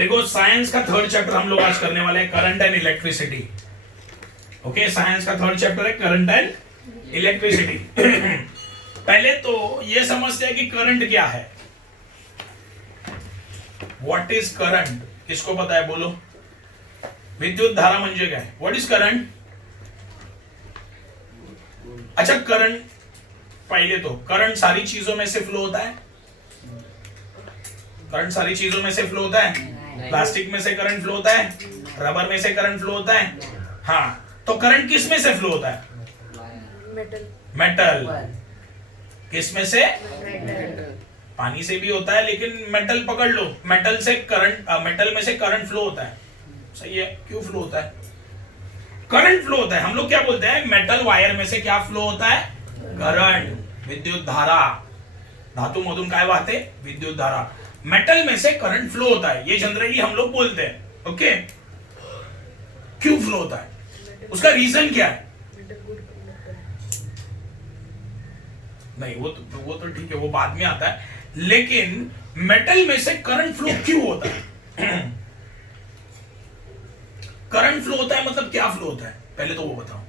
देखो साइंस का third chapter हम लोग आज करने वाले हैं, current and electricity. Okay, science का थर्ड चैप्टर है करंट एंड इलेक्ट्रिसिटी। पहले तो ये समझते हैं कि करंट क्या है। What is current? किसको पता है बोलो? विद्युत धारा म्हणजे काय? What is current? अच्छा, करंट पहले तो करंट सारी चीजों में से फ्लो होता है। करंट सारी चीजों में से फ्लो होता है। प्लास्टिक में से करंट फ्लो होता है, रबर में से करंट फ्लो होता है। हाँ, तो करंट किस में से फ्लो होता है? मेटल। किस में से? पानी से भी होता है, लेकिन मेटल पकड़ लो, मेटल से करंट, मेटल में से करंट फ्लो होता है। सही है। क्यों फ्लो होता है? करंट फ्लो होता है। हम लोग क्या बोलते हैं? मेटल वायर में से क्या फ्लो होता है? करंट, विद्युत धारा। धातु मधून काय वाहते? विद्युत धारा। मेटल में से करंट फ्लो होता है, ये जनरली हम लोग बोलते हैं। ओके, क्यों फ्लो होता है? उसका रीजन क्या है? नहीं, वो तो ठीक है, वो बाद में आता है। लेकिन मेटल में से करंट फ्लो क्यों होता है? करंट फ्लो होता है मतलब क्या फ्लो होता है, पहले तो वो बताओ।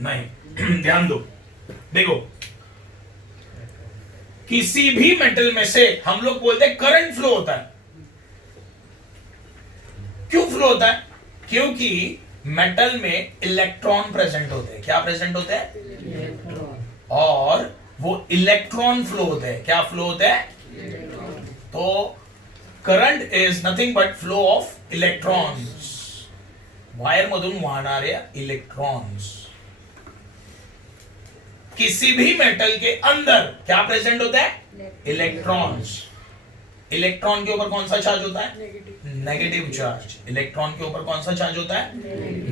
नहीं, ध्यान दो। देखो, किसी भी मेटल में से हम लोग बोलते हैं करंट फ्लो होता है। क्यों फ्लो होता है? क्योंकि मेटल में इलेक्ट्रॉन प्रेजेंट होते हैं। क्या प्रेजेंट होते हैं? इलेक्ट्रॉन। और वो इलेक्ट्रॉन फ्लो होते हैं। क्या फ्लो होते हैं? तो current is nothing but flow of electrons, wire मधून वाहणारे इलेक्ट्रॉन्स। किसी भी मेटल के अंदर क्या प्रेजेंट होता है? इलेक्ट्रॉन्स। इलेक्ट्रॉन के ऊपर कौन सा चार्ज होता है? Negative charge. इलेक्ट्रॉन के ऊपर कौन सा चार्ज होता है?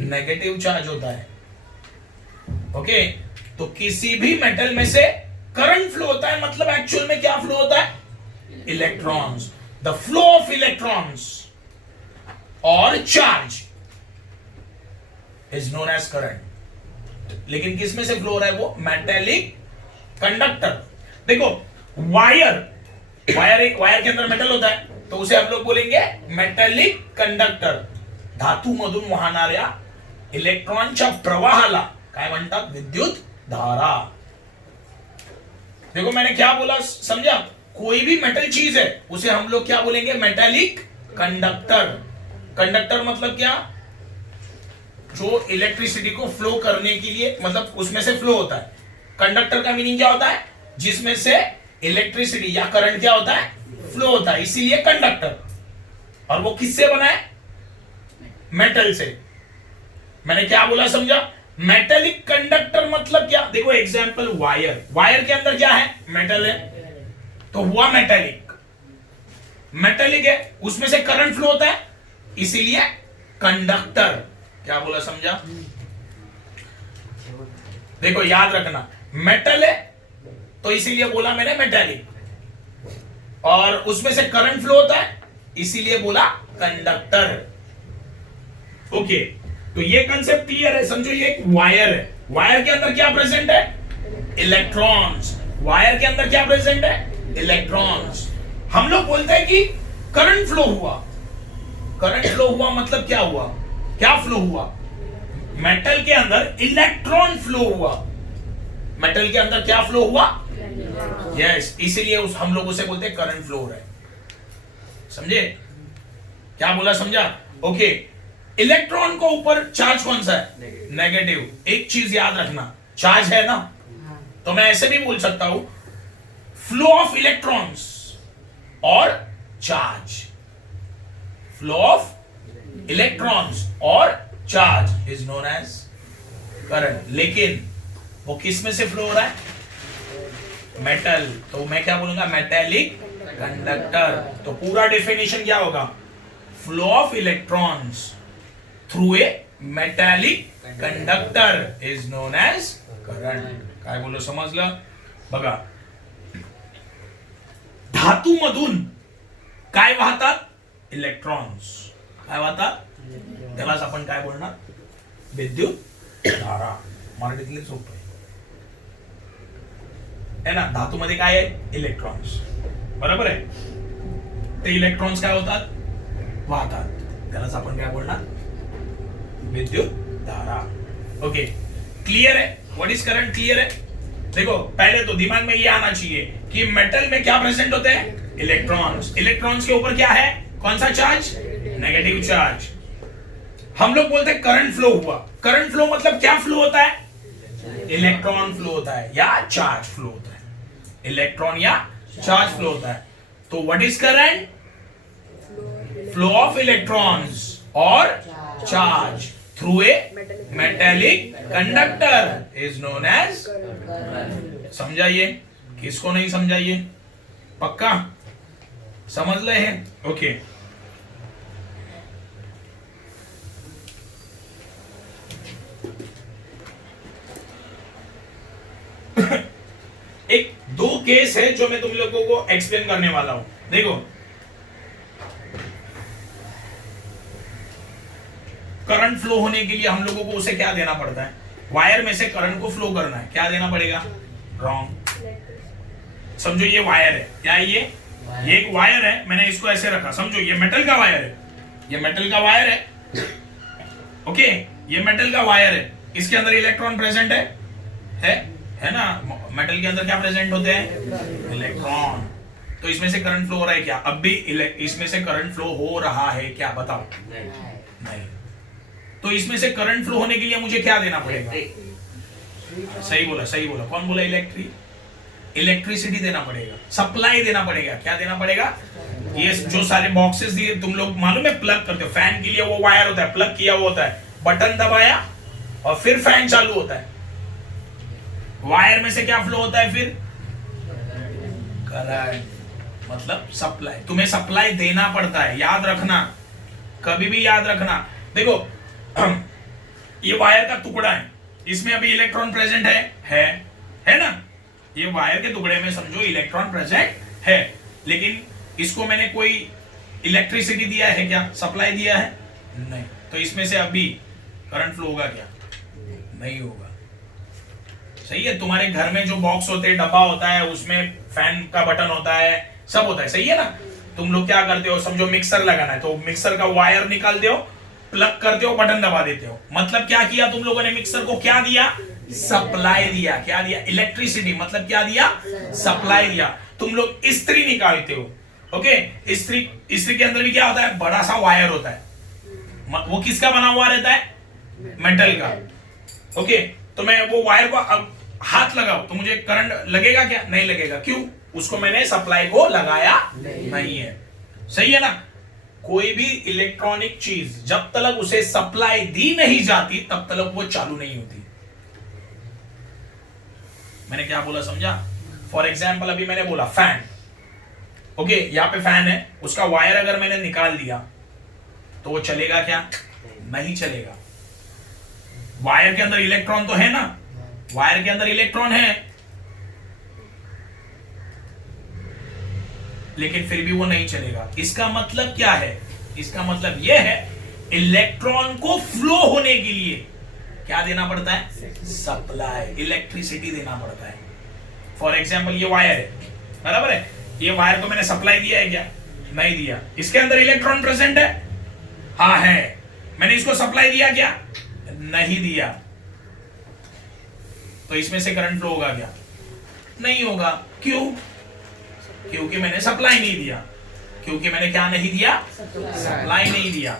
नेगेटिव चार्ज होता है। ओके, तो किसी भी मेटल में से करंट फ्लो होता है, मतलब एक्चुअल में क्या फ्लो होता है? Electrons. The flow of electrons और charge is known as current. लेकिन किस में से फ्लो हो रहा है? वो मेटेलिक कंडक्टर। देखो, वायर के अंदर मेटल होता है, तो उसे हम लोग बोलेंगे मेटेलिक कंडक्टर। धातू मधून वाहणाऱ्या इलेक्ट्रॉनच्या प्रवाहाला काय म्हणतात? विद्युत धारा। देखो, मैंने क्या बोला, समझा? कोई भी मेटल चीज है उसे हम लोग क्या बोलेंगे? Metallic conductor. कंडक्टर मतलब क्या? जो इलेक्ट्रिसिटी को फ्लो करने के लिए, मतलब उसमें से फ्लो होता है। कंडक्टर का मीनिंग क्या होता है? जिसमें से इलेक्ट्रिसिटी या करंट क्या होता है? फ्लो होता है, इसीलिए कंडक्टर। और वो किससे बना है? मेटल से। मैंने क्या बोला, समझा? मेटेलिक कंडक्टर मतलब क्या? देखो एग्जांपल, वायर के अंदर क्या है? मेटल है, तो हुआ मेटेलिक। मेटेलिक है, उसमें से करंट फ्लो होता है, इसीलिए कंडक्टर। क्या बोला, समझा? देखो याद रखना, मेटल है तो इसीलिए बोला मैंने मेटेलिक, और उसमें से करंट फ्लो होता है इसीलिए बोला कंडक्टर। ओके, तो ये कंसेप्ट क्लियर है? समझो, ये एक वायर है, वायर के अंदर क्या प्रेजेंट है? इलेक्ट्रॉन्स। वायर के अंदर क्या प्रेजेंट है? इलेक्ट्रॉन्स। हम लोग बोलते हैं कि करंट फ्लो हुआ। करंट फ्लो हुआ मतलब क्या हुआ? क्या फ्लो हुआ? मेटल के अंदर इलेक्ट्रॉन फ्लो हुआ। मेटल के अंदर क्या फ्लो हुआ? यस, इसीलिए हम लोग उसे बोलते हैं करंट फ्लो हो रहा है। समझे क्या बोला? समझा? ओके, इलेक्ट्रॉन को ऊपर चार्ज कौन सा है? नेगेटिव। एक चीज याद रखना, चार्ज है ना, तो मैं ऐसे भी बोल सकता हूं, फ्लो ऑफ इलेक्ट्रॉन्स और चार्ज। फ्लो ऑफ इलेक्ट्रॉन्स और charge is known as current. लेकिन वो किस में से फ्लो हो रहा है? मेटल। तो मैं क्या बोलूंगा? Metallic conductor. तो पूरा डेफिनेशन क्या होगा? Flow of electrons through a metallic conductor is known as current. काय बोललो समजलं? बघा, धातू मधून काय वाहतात? इलेक्ट्रॉन्स. काय वाहतात? त्यालाच आपण काय बोलणार? विद्युत धारा. मराठीतले सोपं आहे ना. धातू मध्ये काय आहे? इलेक्ट्रॉन्स. बरोबर आहे. ते इलेक्ट्रॉन्स काय होतात, वाहतात. त्यालाच आपण काय बोलणार, विद्युत धारा. ओके, क्लियर है, व्हाट इज करंट, क्लियर है. देखो पहले तो दिमाग में ये आना चाहिए कि मेटल में क्या प्रेजेंट होते हैं, इलेक्ट्रॉन्स. इलेक्ट्रॉन्स के ऊपर क्या है, कौन सा चार्ज, नेगेटिव चार्ज. हम लोग बोलते हैं करंट फ्लो हुआ. करंट फ्लो मतलब क्या फ्लो होता है, इलेक्ट्रॉन फ्लो होता है या चार्ज फ्लो होता है. इलेक्ट्रॉन या चार्ज फ्लो होता है. तो what is current, flow of electrons और charge through a metallic conductor is known as. समझाइए, किसको नहीं समझाइए, पक्का समझ रहे हैं. ओके, एक दो केस है जो मैं तुम लोगों को एक्सप्लेन करने वाला हूं. देखो, करंट फ्लो होने के लिए हम लोगों को उसे क्या देना पड़ता है, वायर में से करंट को फ्लो करना है, क्या देना पड़ेगा, रॉन्ग. समझो ये वायर है, क्या है ये एक वायर है, मैंने इसको ऐसे रखा, समझो ये मेटल का वायर है, ये मेटल का वायर है. ओके, ये मेटल का वायर है, इसके अंदर इलेक्ट्रॉन प्रेजेंट है ना. मेटल के अंदर क्या प्रेजेंट होते हैं, इलेक्ट्रॉन. तो इसमें से करंट फ्लो हो रहा है क्या, अब भी इसमें से करंट फ्लो हो रहा है क्या, बताओ, नहीं. तो इसमें से करंट फ्लो होने के लिए मुझे क्या देना पड़ेगा, सही बोला, सही बोला. कौन बोला, इलेक्ट्रिसिटी देना पड़ेगा, सप्लाई देना पड़ेगा. क्या देना पड़ेगा, ये जो सारे बॉक्सेस दिए तुम लोग मालूम है, प्लग करते हो. फैन के लिए वो वायर होता है, प्लग किया हुआ होता है, बटन दबाया और फिर फैन चालू होता है. वायर में से क्या फ्लो होता है, फिर करंट, मतलब सप्लाई. तुम्हें सप्लाई देना पड़ता है, याद रखना, कभी भी याद रखना. देखो ये वायर का टुकड़ा है, इसमें अभी इलेक्ट्रॉन प्रेजेंट है ना. ये वायर के टुकड़े में समझो इलेक्ट्रॉन प्रेजेंट है, लेकिन इसको मैंने कोई इलेक्ट्रिसिटी दिया है क्या, सप्लाई दिया है, नहीं. तो इसमें से अभी करंट फ्लो होगा क्या, नहीं होगा. सही है. तुम्हारे घर में जो बॉक्स होते हैं, डब्बा होता है, उसमें फैन का बटन होता है, सब होता है, सही है ना. तुम लोग क्या करते हो, समझो मिक्सर लगाना है, तो मिक्सर का वायर निकालते हो, प्लग करते हो, बटन दबा देते हो. मतलब क्या किया तुम लोगों ने, मिक्सर को क्या दिया, सप्लाई दिया. क्या दिया, इलेक्ट्रिसिटी. मतलब क्या दिया, सप्लाई दिया. तुम लोग इस्त्री निकालते हो, ओके, इस्त्री के अंदर भी क्या होता है, बड़ा सा वायर होता है, वो किसका बना हुआ रहता है, मेटल का. ओके, तो मैं वो वायर को हाथ लगाओ तो मुझे करंट लगेगा क्या, नहीं लगेगा. क्यों, उसको मैंने सप्लाई को लगाया नहीं है. सही है ना. कोई भी इलेक्ट्रॉनिक चीज जब तक उसे सप्लाई दी नहीं जाती तब तक वो चालू नहीं होती. मैंने क्या बोला, समझा. फॉर एग्जाम्पल अभी मैंने बोला फैन. ओके, यहाँ पे फैन है, उसका वायर अगर मैंने निकाल दिया तो वो चलेगा क्या, नहीं चलेगा. वायर के अंदर इलेक्ट्रॉन तो है ना, वायर के अंदर इलेक्ट्रॉन है, लेकिन फिर भी वो नहीं चलेगा. इसका मतलब क्या है, इसका मतलब यह है इलेक्ट्रॉन को फ्लो होने के लिए क्या देना पड़ता है, सप्लाई, इलेक्ट्रिसिटी देना पड़ता है. फॉर एग्जाम्पल ये वायर है, बराबर है, ये वायर को मैंने सप्लाई दिया है क्या, नहीं दिया. इसके अंदर इलेक्ट्रॉन प्रेजेंट है, हाँ है. मैंने इसको सप्लाई दिया क्या, नहीं दिया. तो इसमें से करंट फ्लो होगा क्या, नहीं होगा. क्यों, क्योंकि मैंने सप्लाई नहीं दिया. क्योंकि मैंने क्या नहीं दिया, सप्लाई नहीं दिया.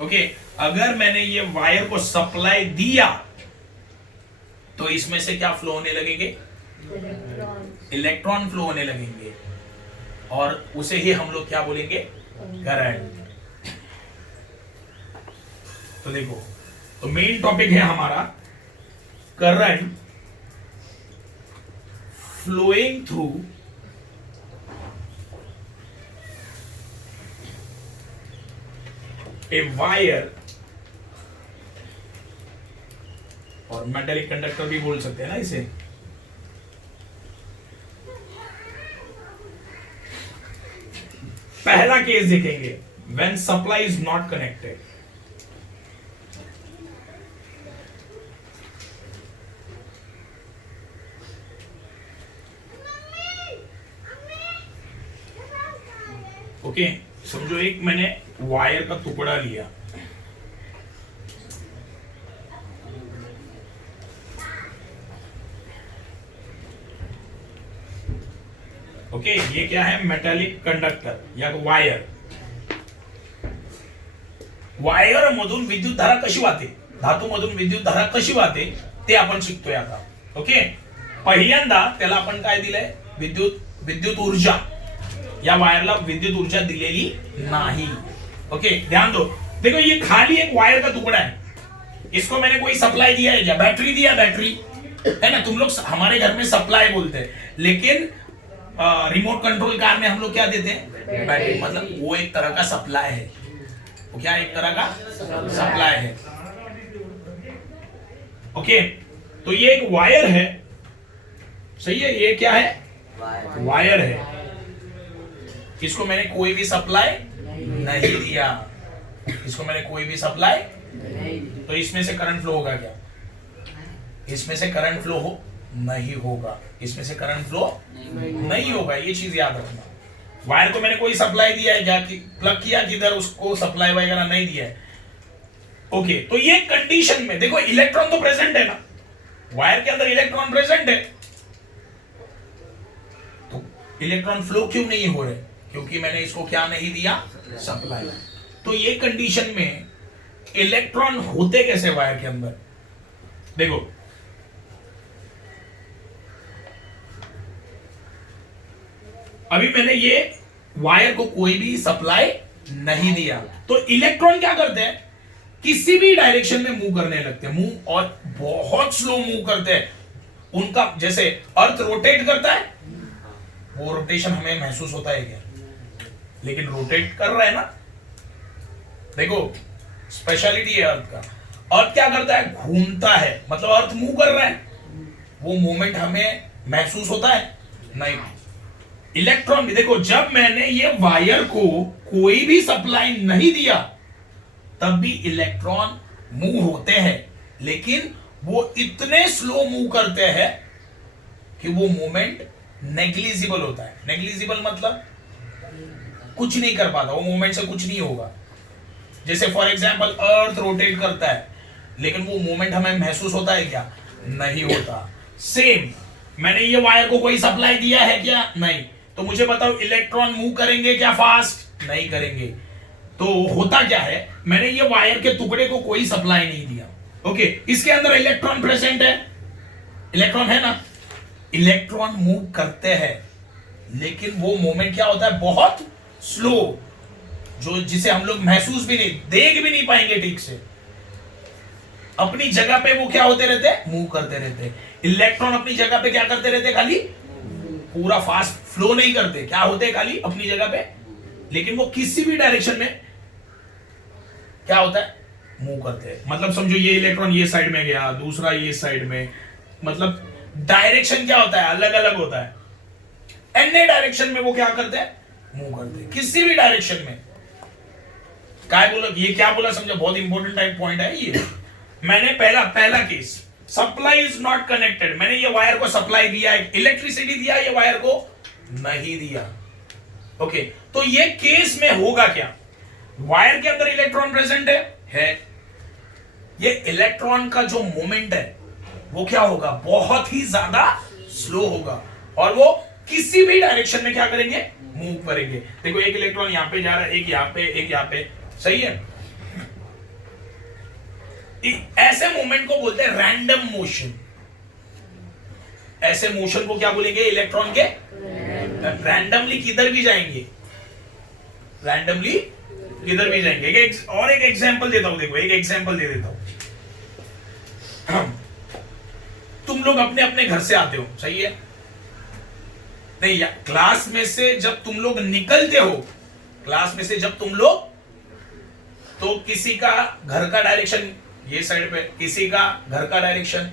ओके, अगर मैंने ये वायर को सप्लाई दिया तो इसमें से क्या फ्लो होने लगेंगे, इलेक्ट्रॉन फ्लो होने लगेंगे, और उसे ही हम लोग क्या बोलेंगे, करंट. तो देखो, तो मेन टॉपिक है हमारा current flowing through a wire, और मेटेलिक कंडक्टर भी बोल सकते हैं ना इसे. पहला केस देखेंगे, when supply is not connected. Okay, समझो एक मैंने वायर का टुकड़ा लिया, ओके, ये क्या है? मेटालिक कंडक्टर या वायर. वायर मधून विद्युत धारा कशी वाहते, धातू मधून विद्युत धारा कशी वाहते ते आपण शिकतोय आता. ओके, पहिल्यांदा त्याला आपण काय दिलंय? विद्युत ऊर्जा. या वायरला विद्युत ऊर्जा दिलेली नाही. ओके, ध्यान दो. देखो ये खाली एक वायर का टुकड़ा है, इसको मैंने कोई सप्लाई दिया है क्या? बैटरी दिया, बैटरी है ना. तुम लोग हमारे घर में सप्लाई बोलते हैं, लेकिन रिमोट कंट्रोल कार में हम लोग क्या देते हैं? बैटरी. मतलब वो एक तरह का सप्लाई है. वो क्या एक तरह का सप्लाई है. ओके, तो ये एक वायर है, सही है. ये क्या है? वायर है. इसको मैंने कोई भी सप्लाई नहीं दिया, इसको मैंने कोई भी सप्लाई. तो इसमें से करंट फ्लो होगा क्या? इसमें से करंट फ्लो हो नहीं होगा. इसमें से करंट फ्लो नहीं होगा. ये चीज याद रखना. वायर को मैंने कोई सप्लाई दिया है क्या? प्लग किया किधर, उसको सप्लाई वगैरह नहीं दिया है. ओके, तो ये कंडीशन में देखो इलेक्ट्रॉन तो प्रेजेंट है ना, वायर के अंदर इलेक्ट्रॉन प्रेजेंट है, तो इलेक्ट्रॉन फ्लो क्यों नहीं हो रहे? क्योंकि मैंने इसको क्या नहीं दिया? सप्लाई. तो ये कंडीशन में इलेक्ट्रॉन होते कैसे वायर के अंदर? देखो, अभी मैंने ये वायर को कोई भी सप्लाई नहीं दिया, तो इलेक्ट्रॉन क्या करते हैं? किसी भी डायरेक्शन में मूव करने लगते हैं, मूव, और बहुत स्लो मूव करते हैं. उनका जैसे अर्थ रोटेट करता है, वो रोटेशन हमें महसूस होता है क्या? लेकिन रोटेट कर रहा है ना. देखो स्पेशलिटी है अर्थ का. अर्थ क्या करता है? घूमता है, मतलब अर्थ मूव कर रहा है, वो मूवमेंट हमें महसूस होता है नहीं. इलेक्ट्रॉन भी देखो, जब मैंने ये वायर को कोई भी सप्लाई नहीं दिया तब भी इलेक्ट्रॉन मूव होते हैं, लेकिन वो इतने स्लो मूव करते हैं कि वो मूवमेंट नेग्लिजिबल होता है. नेग्लिजिबल मतलब कुछ नहीं कर पाता, वो मूवमेंट से कुछ नहीं होगा. जैसे फॉर एग्जांपल अर्थ रोटेट करता है, लेकिन वो मूवमेंट हमें महसूस होता है क्या? नहीं होता. सेम, मैंने ये वायर को कोई सप्लाई दिया है क्या? नहीं. तो मुझे बताओ इलेक्ट्रॉन मूव करेंगे क्या फास्ट? नहीं करेंगे. तो होता क्या है? मैंने ये वायर के टुकड़े को कोई सप्लाई नहीं दिया. ओके, इसके अंदर इलेक्ट्रॉन प्रेजेंट है, इलेक्ट्रॉन है ना. इलेक्ट्रॉन मूव करते हैं, लेकिन वो मूवमेंट क्या होता है? बहुत स्लो, जो जिसे हम लोग महसूस भी नहीं, देख भी नहीं पाएंगे ठीक से. अपनी जगह पे वो क्या होते रहते? मूव करते रहते. इलेक्ट्रॉन अपनी जगह पे क्या करते रहते? खाली पूरा फास्ट फ्लो नहीं करते. क्या होते? खाली अपनी जगह पे, लेकिन वो किसी भी डायरेक्शन में क्या होता है? मूव करते हैं. मतलब समझो ये इलेक्ट्रॉन ये साइड में गया, दूसरा ये साइड में, मतलब डायरेक्शन क्या होता है? अलग अलग होता है. एनी डायरेक्शन में वो क्या करते हैं? मूव करते हैं, किसी भी डायरेक्शन में. क्या बोला? ये क्या बोला समझो, बहुत इंपॉर्टेंट टाइप पॉइंट है ये. मैंने पहला case, supply is not connected. मैंने ये वायर को सप्लाई दिया, इलेक्ट्रिसिटी दिया, ये वायर को नहीं दिया. ओके, तो ये केस में होगा क्या? वायर के अंदर इलेक्ट्रॉन प्रेजेंट है. ये इलेक्ट्रॉन का जो मूवमेंट है वो क्या होगा? बहुत ही ज्यादा स्लो होगा, और वो किसी भी डायरेक्शन में क्या करेंगे? मूव करेंगे. देखो एक इलेक्ट्रॉन यहां पे जा रहा है, एक यहां पे, एक यहां पे, सही है. ऐसे मूवमेंट को बोलते हैं रैंडम मोशन. ऐसे मोशन को क्या बोलेंगे? इलेक्ट्रॉन के रैंडमली किधर भी जाएंगे, रैंडमली किधर भी जाएंगे. और एक एग्जांपल देता हूं. देखो एक एग्जांपल दे देता हूं. तुम लोग अपने अपने घर से आते हो, सही है नहीं? या क्लास में से जब तुम लोग निकलते हो, क्लास में से जब तुम लोग, तो किसी का घर का डायरेक्शन ये साइड पे, किसी का घर का डायरेक्शन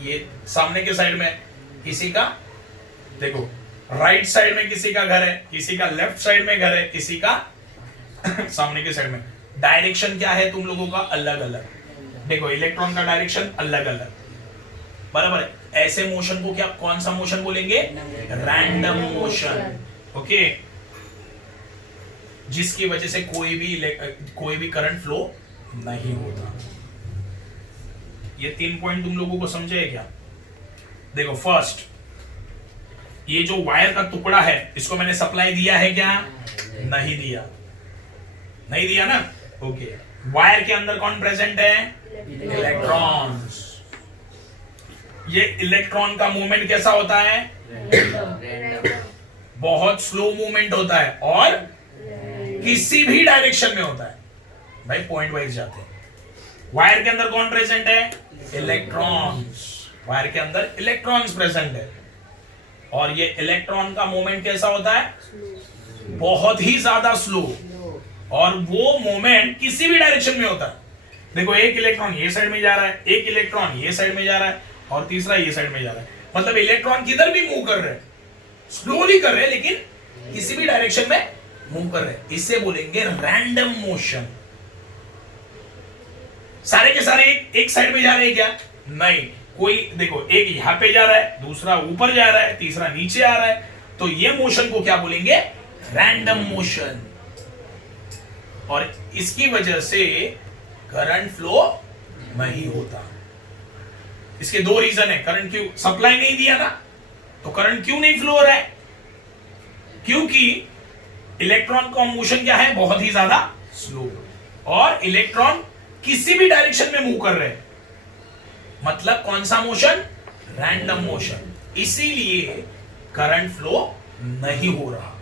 ये सामने के साइड में, किसी का देखो राइट साइड में किसी का घर है, किसी का लेफ्ट साइड में घर है, किसी का सामने के साइड में. डायरेक्शन क्या है तुम लोगों का? अलग अलग. देखो इलेक्ट्रॉन का डायरेक्शन अलग अलग, बराबर है. ऐसे मोशन को क्या, कौन सा मोशन बोलेंगे? Random motion. ओके, जिसकी वजह से कोई भी करंट फ्लो नहीं होता। ये 3 पॉइंट तुम लोगों को समझे है क्या? देखो फर्स्ट, ये जो वायर का टुकड़ा है इसको मैंने सप्लाई दिया है क्या? नहीं दिया, नहीं दिया ना। ओके, वायर के अंदर कौन प्रेजेंट है? इलेक्ट्रॉन्स। ये इलेक्ट्रॉन का मूवमेंट कैसा होता है? बहुत स्लो मूवमेंट होता है और किसी भी डायरेक्शन में होता है। भाई पॉइंट वाइज जाते हैं। वायर के अंदर कौन प्रेजेंट है? इलेक्ट्रॉन्स। वायर के अंदर इलेक्ट्रॉन्स प्रेजेंट है और ये इलेक्ट्रॉन का मूवमेंट कैसा होता है? बहुत ही ज्यादा स्लो, और वो मूवमेंट किसी भी डायरेक्शन में होता है। देखो, एक इलेक्ट्रॉन ये साइड में जा रहा है, एक इलेक्ट्रॉन ये साइड में जा रहा है और तीसरा ये साइड में जा रहा है। मतलब इलेक्ट्रॉन किधर भी मूव कर रहे हैं, स्लोली कर रहे हैं लेकिन किसी भी डायरेक्शन में मूव कर रहे हैं। इसे बोलेंगे रैंडम मोशन। सारे के सारे एक साइड में जा रहे हैं क्या? नहीं, कोई देखो, एक यहां पे जा रहा है, दूसरा ऊपर जा रहा है, तीसरा नीचे आ रहा है। तो ये मोशन को क्या बोलेंगे? Random motion. और इसकी वजह से करंट फ्लो नहीं होता। इसके दो रीजन है। करंट क्यों सप्लाई नहीं दिया ना, तो करंट क्यों नहीं फ्लो हो रहा है? क्योंकि इलेक्ट्रॉन का मोशन क्या है? बहुत ही ज्यादा स्लो, और इलेक्ट्रॉन किसी भी डायरेक्शन में मूव कर रहे हैं। मतलब कौन सा मोशन? Random motion. इसीलिए करंट फ्लो नहीं हो रहा।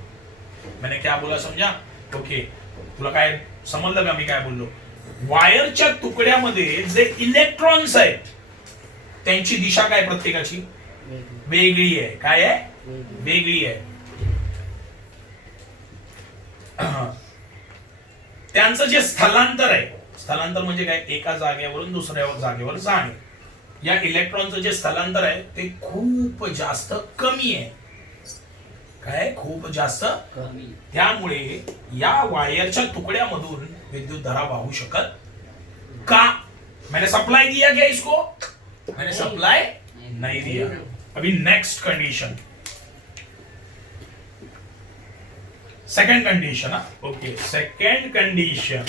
मैंने क्या बोला समझा? ओके, तुला काय समजलं का मी काय बोललो? वायरच्या तुकड्यामध्ये जे इलेक्ट्रॉन्स आहेत त्यांची दिशा काय प्रत्येकाची वेगळी आहे. काय आहे? वेगळी आहे. त्यांचं जे स्थलांतर आहे, स्थलांतर म्हणजे काय? एका जागेवरून दुसऱ्या जागेवर जाणे. या इलेक्ट्रॉनचं जे स्थलांतर आहे ते खूप जास्त कमी आहे. काय? खूप जास्त कमी. त्यामुळे या वायरच्या तुकड्यामधून विद्युत धारा वाहू शकत का? मैंने सप्लाई दिया क्या इसको? मैंने सप्लाई नहीं दिया. अभी next condition, second condition. Okay, second condition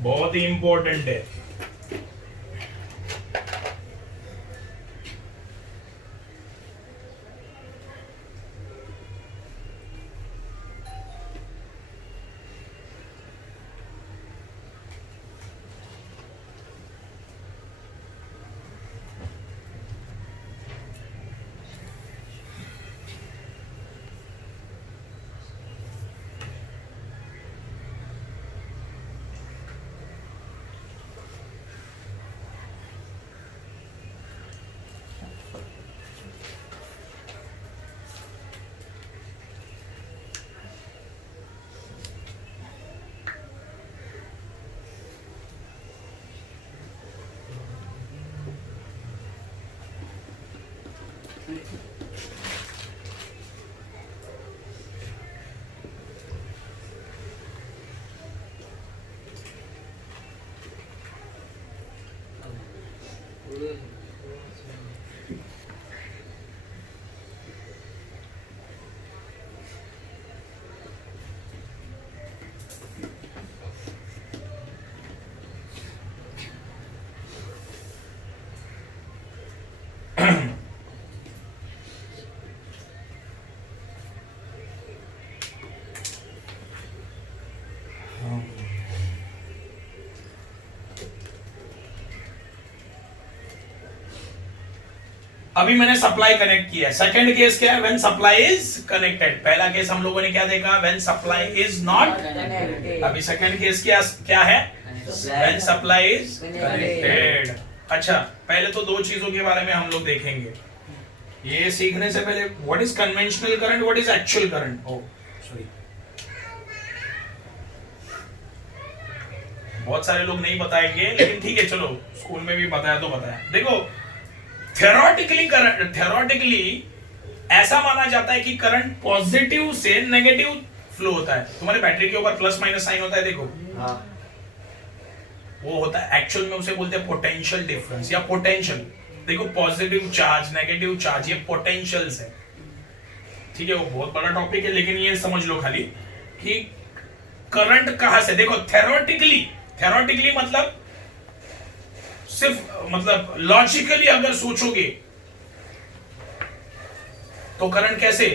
बहुत ही इंपॉर्टेंट है. अभी मैंने सप्लाई कनेक्ट किया है. सेकंड केस क्या है? When supply is connected. पहला केस हम लोगों ने क्या देखा? When supply is not connected. अभी सेकंड केस क्या है? When supply is connected. अच्छा, पहले तो दो चीजों के बारे में हम लोग देखेंगे. ये सीखने से पहले what is conventional current, what is actual current. Oh sorry, बहुत सारे लोग नहीं बताएंगे, लेकिन ठीक है, चलो स्कूल में भी बताया तो बताया. देखो, थ्योरेटिकली ऐसा माना जाता है कि करंट पॉजिटिव से नेगेटिव फ्लो होता है. तुम्हारे बैटरी के ऊपर प्लस माइनस साइन होता है, देखो. हाँ. वो होता है, एक्चुअल में उसे बोलते हैं पोटेंशियल डिफरेंस या पोटेंशियल. देखो, पॉजिटिव चार्ज, नेगेटिव चार्ज, ये पोटेंशियल्स है. ठीक है, वो बहुत बड़ा टॉपिक है, लेकिन ये समझ लो खाली कि करंट कहां से, देखो थेरोटिकली मतलब सिर्फ मतलब लॉजिकली अगर सोचोगे तो करंट कैसे,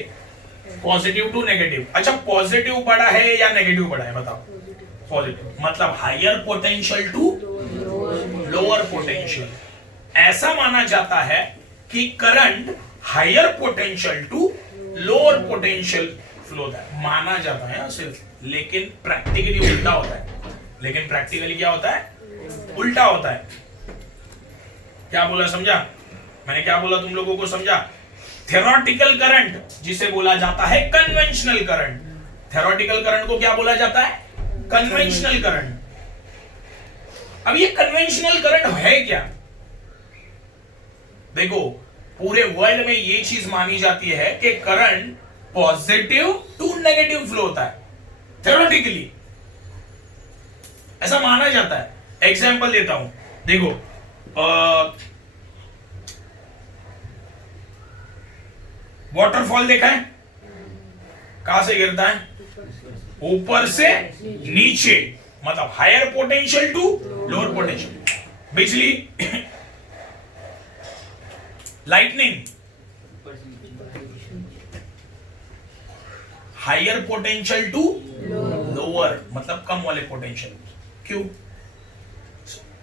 पॉजिटिव टू नेगेटिव। अच्छा पॉजिटिव बड़ा है या नेगेटिव बड़ा है बताओ, पॉजिटिव, मतलब higher potential to lower potential. ऐसा माना जाता है कि current higher potential to lower potential flow होता है, माना जाता है सिर्फ, लेकिन प्रैक्टिकली उल्टा होता है। लेकिन प्रैक्टिकली क्या होता है, उल्टा होता है। क्या बोला समझा मैंने, क्या बोला तुम लोगों को समझा। थ्योरेटिकल करंट जिसे बोला जाता है कन्वेंशनल करंट, थ्योरेटिकल करंट को क्या बोला जाता है, कन्वेंशनल करंट। अब ये कन्वेंशनल करंट है क्या, देखो पूरे वर्ल्ड में ये चीज मानी जाती है कि current positive to negative flow होता है, थ्योरेटिकली ऐसा माना जाता है। एग्जांपल देता हूं, देखो वॉटरफॉल देखा है, कहां से गिरता है, ऊपर से नीचे, मतलब higher potential to lower potential. बिजली lightning higher potential to lower, मतलब कम वाले पोटेंशियल। क्यों,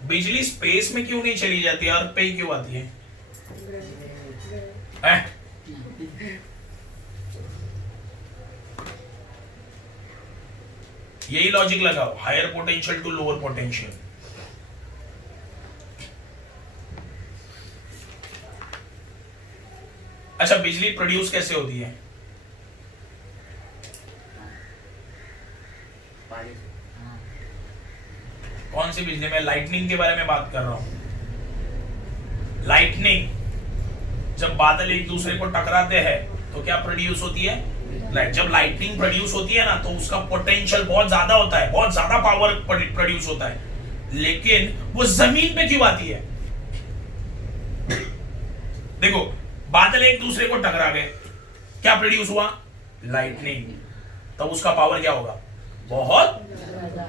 बिजली स्पेस में क्यों नहीं चली जाती, अर्थ पे ही क्यों आती है? यही लॉजिक लगाओ, higher potential to lower potential. अच्छा बिजली प्रोड्यूस कैसे होती है, कौन सी बिजली, मैं लाइटनिंग के बारे में बात कर रहा हूं। लाइटनिंग जब बादल एक दूसरे को टकराते हैं तो क्या प्रोड्यूस होती है, लाइट। जब लाइटनिंग प्रोड्यूस होती है ना तो उसका पोटेंशियल बहुत ज्यादा होता है, बहुत ज्यादा पावर प्रोड्यूस होता है, लेकिन वो जमीन पे क्यों आती है? देखो बादल एक दूसरे को टकरा गए, क्या प्रोड्यूस हुआ, लाइटनिंग, तब उसका पावर क्या होगा, बहुत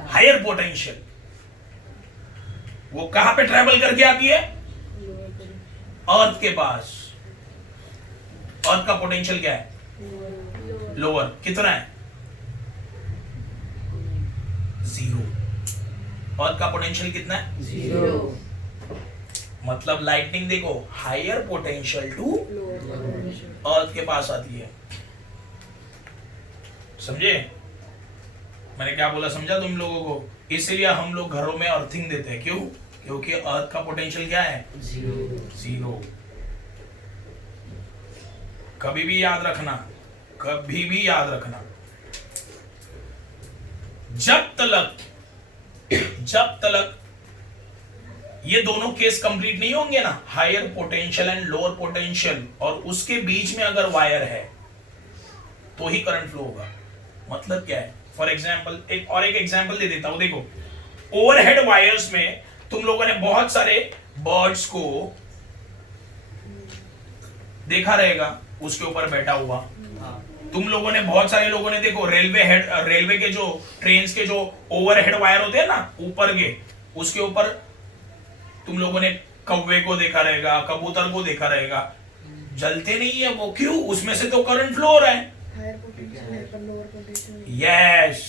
हायर पोटेंशियल। वो कहां पे ट्रेवल करके आती है, अर्थ के पास। अर्थ का पोटेंशियल क्या है, लोअर, कितना है, 0। अर्थ का पोटेंशियल कितना है, 0। मतलब लाइटनिंग देखो हायर पोटेंशियल टू अर्थ के पास आती है, समझे मैंने क्या बोला, समझा तुम लोगों को। इसलिए हम लोग घरों में अर्थिंग देते हैं, क्यों, क्योंकि अर्थ का पोटेंशियल क्या है, 0। कभी भी याद रखना, कभी भी याद रखना, जब तलक ये दोनों केस कंप्लीट नहीं होंगे ना, higher potential and lower potential, और उसके बीच में अगर वायर है तो ही करंट फ्लो होगा। मतलब क्या है, फॉर एग्जाम्पल एक एग्जाम्पल दे देता हूं। देखो ओवरहेड वायर्स में तुम लोगों ने बहुत सारे बर्ड्स को देखा रहेगा, उसके ऊपर बैठा हुआ। तुम लोगों ने, बहुत सारे लोगों ने देखो रेलवे के जो ट्रेन्स के जो ओवरहेड वायर होते हैं ना ऊपर के, उसके ऊपर तुम लोगों ने कौवे को देखा रहेगा, कबूतर को देखा रहेगा, जलते नहीं है वो, क्यों, उसमें से तो करंट फ्लो हो रहा है। यस,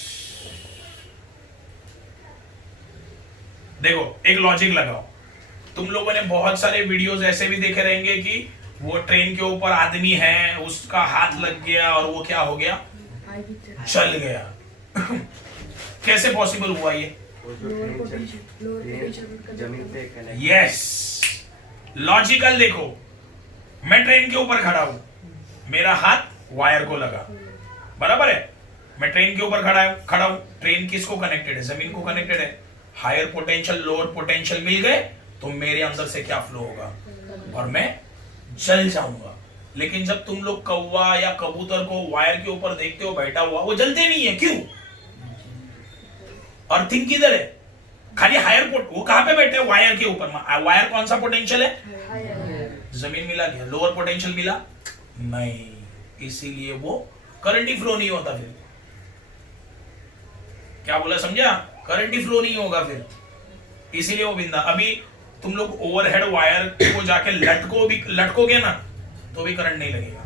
देखो एक लॉजिक लगाओ, तुम लोगों ने बहुत सारे वीडियोस ऐसे भी देखे रहेंगे कि वो ट्रेन के ऊपर आदमी है, उसका हाथ लग गया और वो क्या हो गया, जल गया। कैसे पॉसिबल हुआ ये, यस लॉजिकल। देखो मैं ट्रेन के ऊपर खड़ा हूं, मेरा हाथ वायर को लगा, बराबर है, मैं ट्रेन के ऊपर खड़ा हूं, ट्रेन किसको कनेक्टेड है, जमीन को कनेक्टेड है। हायर पोटेंशियल लोअर पोटेंशियल मिल गए तो मेरे अंदर से क्या फ्लो होगा, और मैं जल जाऊंगा। लेकिन जब तुम लोग कौवा या कबूतर को वायर के ऊपर देखते हो बैठा हुआ, वो जलते नहीं है, क्यों, अर्थिंग किधर है, खाली हायर वो कहां पे बैठे हैं, वायर के ऊपर। वायर कौन सा पोटेंशियल है, जमीन मिला गया, लोअर पोटेंशियल मिला नहीं, इसीलिए वो करंट ही फ्लो नहीं होता। फिर क्या बोला समझा? करंट ही फ्लो नहीं होगा फिर, इसीलिए वो बिंदा। अभी तुम लोग ओवरहेड वायर को जाके लटकोगे ना तो भी करंट नहीं लगेगा,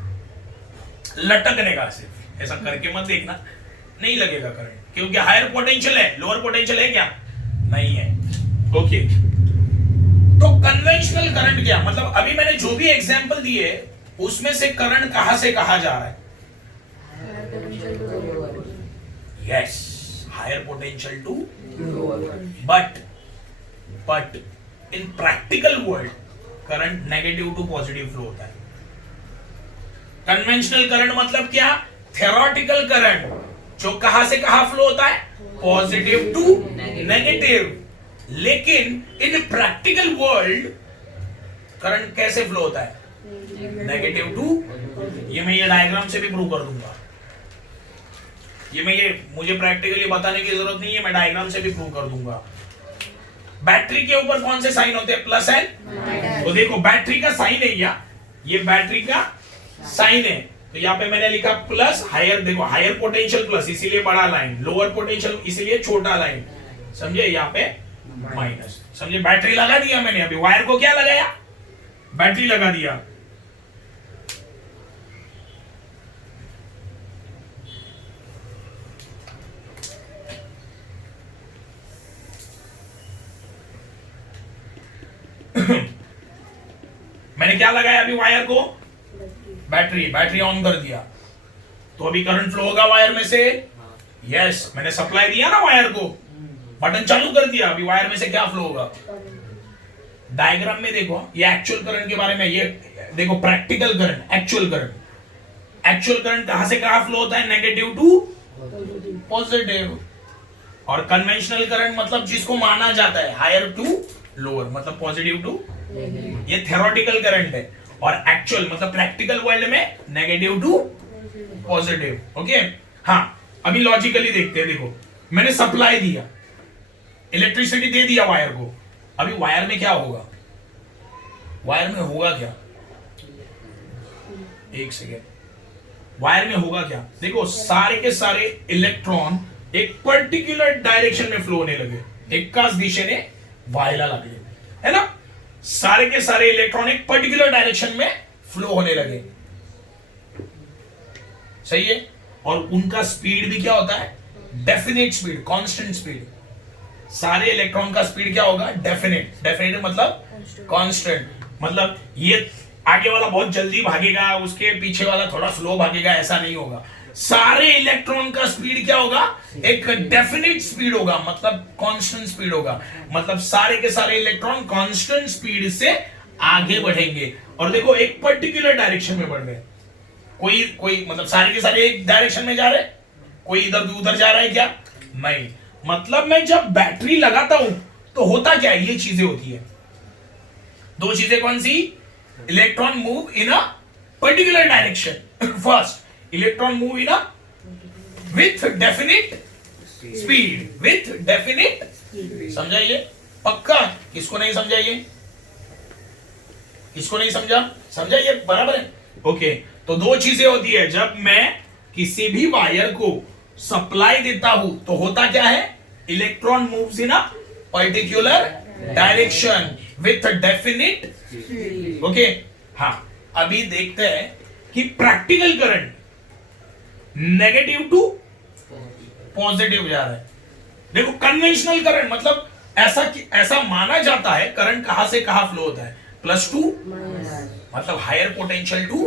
लटकने का सिर्फ, ऐसा करके मत देखना, नहीं लगेगा करंट, क्योंकि हायर पोटेंशियल है, लोअर पोटेंशियल है क्या? नहीं है। ओके, तो कन्वेंशनल करंट क्या मतलब? अभी मैंने जो भी एग्जांपल दिए उसमें से करंट कहां से कहां जा रहा है? Yes, higher potential to, but in practical world current negative to positive flow होता है। कन्वेंशनल करंट मतलब क्या? थ्योरेटिकल करंट, जो कहां से कहां फ्लो होता है? Positive to negative. लेकिन इन प्रैक्टिकल वर्ल्ड करंट कैसे फ्लो होता है? Negative to. ये मैं ये डायग्राम से भी प्रूव कर दूंगा, मुझे प्रैक्टिकली बताने की जरूरत नहीं है, मैं डायग्राम से भी प्रूव कर दूंगा। बैटरी के ऊपर कौन से साइन होते हैं? प्लस एंड, तो देखो बैटरी का साइन है, ये बैटरी का साइन है, तो यहाँ पे मैंने लिखा प्लस, हायर, देखो हायर पोटेंशियल प्लस इसीलिए बड़ा लाइन, लोअर पोटेंशियल इसीलिए छोटा लाइन, समझे? यहाँ पे माइनस, समझे? बैटरी लगा दिया मैंने, अभी वायर को क्या लगाया? बैटरी लगा दिया। मैंने क्या लगाया अभी वायर को? बैटरी ऑन कर दिया, तो अभी करंट फ्लो होगा वायर में से। यस, मैंने सप्लाई दिया ना वायर को, बटन चालू कर दिया, अभी वायर में से क्या फ्लो होगा? डायग्राम में देखो, ये एक्चुअल करंट के बारे में, ये देखो प्रैक्टिकल करंट, एक्चुअल करंट कहां से कहां फ्लो होता है? Negative to positive. और कन्वेंशनल करंट मतलब जिसको माना जाता है हायर टू लोअर, मतलब पॉजिटिव टू, ये थ्योरेटिकल करंट है। और एक्चुअल मतलब प्रैक्टिकल वर्ल्ड में नेगेटिव टू पॉजिटिव। ओके, हाँ, अभी लॉजिकली देखते हैं। देखो मैंने सप्लाई दिया, इलेक्ट्रिसिटी दे दिया वायर को, अभी वायर में क्या होगा? वायर में होगा क्या? एक सेकेंड, वायर में होगा क्या? देखो सारे के सारे इलेक्ट्रॉन एक पर्टिकुलर डायरेक्शन में फ्लो होने लगे, एकाच दिशेने व्हायला लागले, है ना? सारे के सारे इलेक्ट्रॉन एक पर्टिकुलर डायरेक्शन में फ्लो होने लगे, सही है? और उनका स्पीड भी क्या होता है? Definite speed, constant speed. सारे इलेक्ट्रॉन का स्पीड क्या होगा? डेफिनेट मतलब कांस्टेंट, मतलब ये आगे वाला बहुत जल्दी भागेगा, उसके पीछे वाला थोड़ा स्लो भागेगा, ऐसा नहीं होगा। सारे इलेक्ट्रॉन का स्पीड क्या होगा? एक डेफिनेट स्पीड होगा, मतलब कांस्टेंट स्पीड होगा, मतलब सारे के सारे इलेक्ट्रॉन कांस्टेंट स्पीड से आगे बढ़ेंगे। और देखो एक पर्टिकुलर डायरेक्शन में बढ़ रहे, कोई मतलब सारे के सारे एक डायरेक्शन में जा रहे, कोई इधर उधर जा रहा है क्या? नहीं। मतलब मैं जब बैटरी लगाता हूं तो होता क्या है? ये चीजें होती है, दो चीजें कौन सी? Electron move in a particular direction. First, electron move in a with definite speed, समझाइए? पक्का? किसको नहीं समझाइए? किसको नहीं समझाइए? बराबर है? ओके, तो दो चीजें होती है, जब मैं किसी भी वायर को सप्लाई देता हूं तो होता क्या है? Electron moves in a particular direction with definite. Okay, हाँ, अभी देखते हैं कि practical current negative to positive जा रहा है। देखो कन्वेंशनल करंट मतलब ऐसा माना जाता है करंट कहां से कहां फ्लो होता है? प्लस टू मतलब higher potential to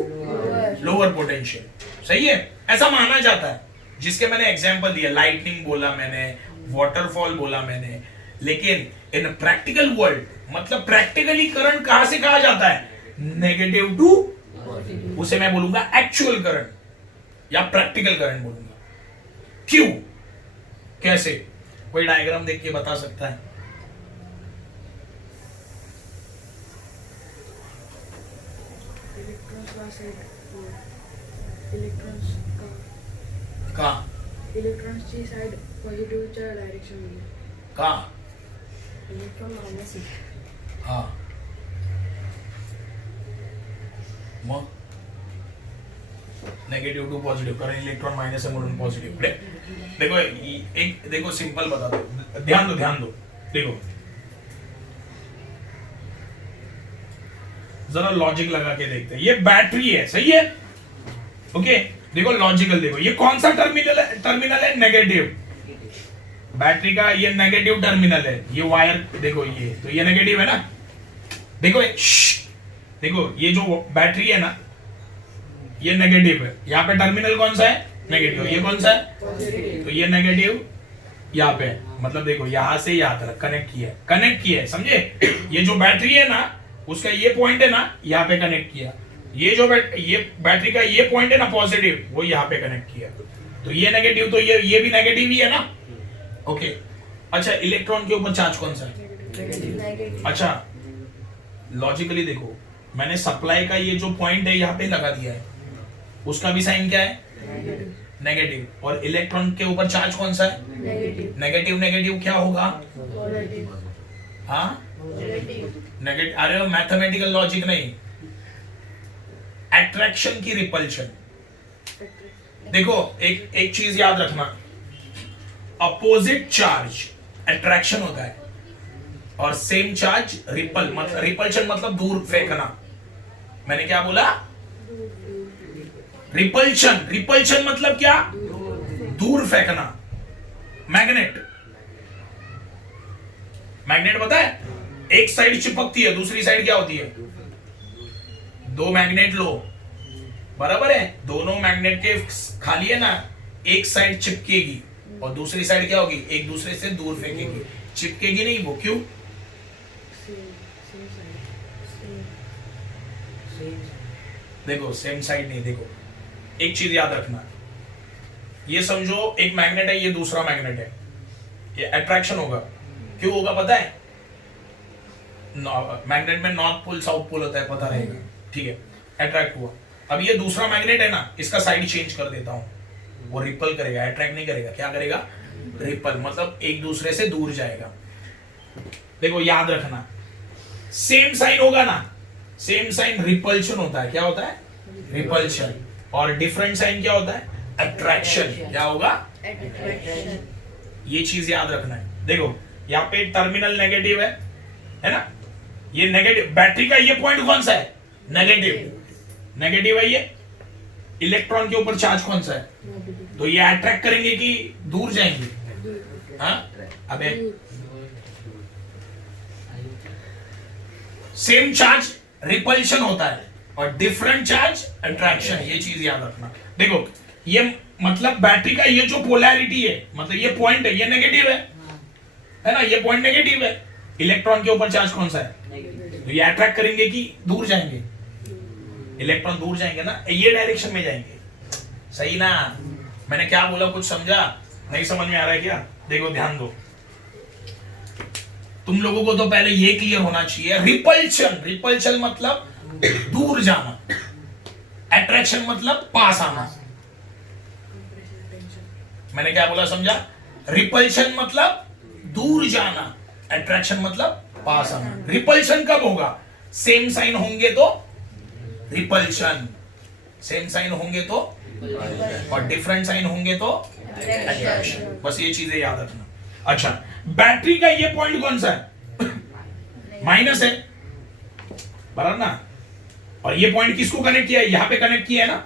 lower potential, सही है? ऐसा माना जाता है, जिसके मैंने एग्जांपल दिया, लाइटनिंग बोला मैंने, वाटरफॉल बोला मैंने। लेकिन इन प्रैक्टिकल वर्ल्ड मतलब प्रैक्टिकली करंट कहां से कहां जाता है? नेगेटिव टू, उसे मैं बोलूंगा एक्चुअल करंट या प्रैक्टिकल करंट बोलूंगा। क्यों? कैसे? कोई डायग्राम देख के बता सकता है? इलेक्ट्रॉन्सची साइड पॉझिटिव्हच्या डायरेक्शन मध्ये का? इलेक्ट्रॉन मायनस आहे. हा, मग नेगेटिव्ह टू पॉझिटिव्ह, कारण इलेक्ट्रॉन मायनस आहे म्हणून पॉझिटिव्ह. देखो एक देखो सिंपल बता दो, ध्यान दो देखो जरा लॉजिक लगा के देखते हैं। ये बैटरी है, सही है, ओके। देखो लॉजिकल देखो, ये कौन सा टर्मिनल है नेगेटिव, बैटरी का ये नेगेटिव टर्मिनल है। ये वायर देखो, ये तो ये नेगेटिव है ना। देखो देखो ये जो बैटरी है ना ये नेगेटिव है, यहाँ पे टर्मिनल कौन सा है, नेगेटिव। ये कौन सा है, तो ये नेगेटिव यहाँ पे, मतलब देखो यहां से यहाँ तक कनेक्ट किया है, समझे। ये जो बैटरी है ना उसका ये पॉइंट है ना यहाँ पे कनेक्ट किया, ये जो ये बैटरी का ये पॉइंट है ना पॉजिटिव, वो यहाँ पे कनेक्ट किया, तो ये नेगेटिव, तो ये भी नेगेटिव ही है ना, ओके। अच्छा इलेक्ट्रॉन के ऊपर चार्ज कौन सा है, अच्छा लॉजिकली देखो मैंने सप्लाई का ये जो पॉइंट है यहाँ पे लगा दिया है, उसका भी साइन क्या है, नेगेटिव। और इलेक्ट्रॉन के ऊपर चार्ज कौन सा है, नेगेटिव। नेगेटिव क्या होगा, हाँ नेगेटिव। अरे मैथमेटिकल लॉजिक नहीं, अट्रैक्शन की रिपल्शन। देखो एक चीज याद रखना, अपोजिट चार्ज अट्रैक्शन होता है और सेम चार्ज रिपल्शन मतलब दूर फेंकना। मैंने क्या बोला, रिपल्शन मतलब क्या, दूर फेंकना। मैग्नेट पता है, एक साइड चिपकती है, दूसरी साइड क्या होती है, दो मैग्नेट लो, बराबर है, दोनों मैग्नेट के खाली है ना, एक साइड चिपकेगी और दूसरी साइड क्या होगी, एक दूसरे से दूर फेंकेगी, चिपकेगी नहीं। वो क्यों, देखो सेम साइड नहीं, देखो एक चीज याद रखना, ये समझो एक मैग्नेट है, ये दूसरा मैग्नेट है, ये अट्रैक्शन होगा। क्यों होगा पता है, मैग्नेट में नॉर्थ पोल साउथ पोल होता है, पता रहेगा, ठीक है, अट्रैक्ट हुआ। अब ये दूसरा मैग्नेट है ना, इसका साइड चेंज कर देता हूं, वो रिपल करेगा, अट्रैक्ट नहीं करेगा, क्या करेगा, रिपल, मतलब एक दूसरे से दूर जाएगा। देखो याद रखना, सेम साइन होगा ना, सेम साइन रिपल्शन होता है, क्या होता है, रिपल्शन। और डिफरेंट साइन क्या होता है, अट्रैक्शन। क्या होगा, अट्रैक्शन। ये चीज याद रखना है। देखो यहाँ पे टर्मिनल नेगेटिव है ना, ये नेगेटिव, बैटरी का ये पॉइंट कौन सा है, नेगेटिव है ये। इलेक्ट्रॉन के ऊपर चार्ज कौन सा है, तो ये अट्रैक्ट करेंगे कि दूर जाएंगे, हाँ अबे सेम चार्ज रिपल्शन होता है और डिफरेंट चार्ज अट्रैक्शन, ये चीज याद रखना। देखो ये मतलब बैटरी का ये जो पोलैरिटी है, मतलब ये पॉइंट है, ये नेगेटिव है ना, ये पॉइंट नेगेटिव है। इलेक्ट्रॉन के ऊपर चार्ज कौन सा है, तो ये अट्रैक्ट करेंगे कि दूर जाएंगे, इलेक्ट्रॉन दूर जाएंगे ना, ये डायरेक्शन में जाएंगे, सही ना। मैंने क्या बोला, कुछ समझा, नहीं समझ में आ रहा है क्या, देखो ध्यान दो। तुम लोगों को तो पहले ये क्लियर होना चाहिए, रिपल्शन मतलब दूर जाना, अट्रैक्शन मतलब पास आना। मैंने क्या बोला समझा, रिपल्शन मतलब दूर जाना, अट्रैक्शन मतलब पास आना। रिपल्शन कब होगा, सेम साइन होंगे तो रिपल्शन, सेम साइन होंगे तो, और डिफरेंट साइन होंगे तो अट्रैक्शन। बस ये चीजें याद रखना। अच्छा बैटरी का ये पॉइंट कौन सा है, माइनस है, बराबर ना। और ये पॉइंट किसको कनेक्ट किया है, यहाँ पे कनेक्ट किया है ना,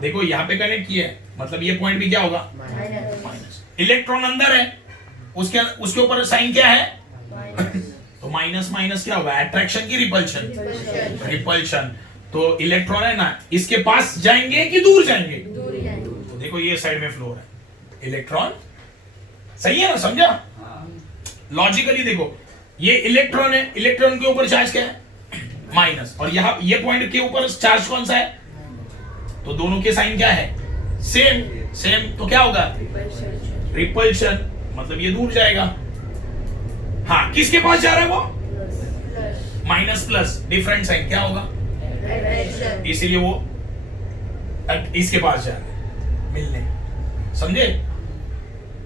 देखो यहाँ पे कनेक्ट किया है, मतलब ये पॉइंट भी क्या होगा, माइनस। इलेक्ट्रॉन अंदर है, उसके ऊपर साइन क्या है, तो माइनस माइनस क्या होगा, अट्रैक्शन की रिपल्शन। तो इलेक्ट्रॉन है ना, इसके पास जाएंगे कि दूर जाएंगे, तो देखो ये साइड में फ्लो है, इलेक्ट्रॉन, सही है ना, समझा। लॉजिकली देखो ये इलेक्ट्रॉन है, इलेक्ट्रॉन के ऊपर चार्ज क्या है, माइनस, और यहां ये पॉइंट के ऊपर चार्ज कौन सा है, तो दोनों के साइन क्या है, सेम, तो क्या होगा, रिपल्शन, मतलब ये दूर जाएगा। हाँ किसके पास जा रहा है वो, माइनस प्लस, डिफरेंट साइन क्या होगा, इसीलिए वो इसके पास जा रहा है मिलने, समझे।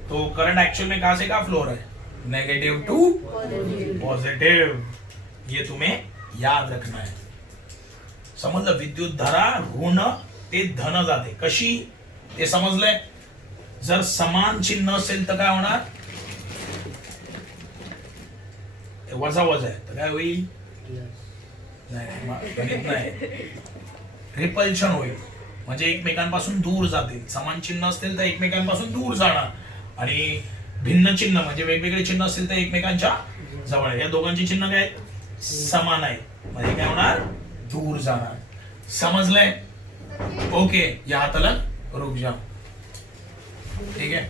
तो करंट एक्चुअल में कहां से कहां फ्लो रहा है, नेगेटिव टू पॉजिटिव, ये तुम्हें याद रखना है। समजलं, विद्युत धारा ऋण ते धन जाते, कशी ते समजलंय, जर समान चिन्ह असेल तर काय होणार, वजा वजा आहे तर काय होईल, गणित नाही, रिपल्शन होईल, म्हणजे एकमेकांपासून दूर जातील. समान चिन्ह असतील तर एकमेकांपासून दूर जाणार, आणि भिन्न चिन्ह म्हणजे वेगवेगळे चिन्ह असतील तर एकमेकांच्या जवळ आहे. या दोघांची चिन्ह काय समान आहे, म्हणजे काय होणार, दूर जाणार. समजलंय? ओके, या हाताला रुक जा. ठीक आहे.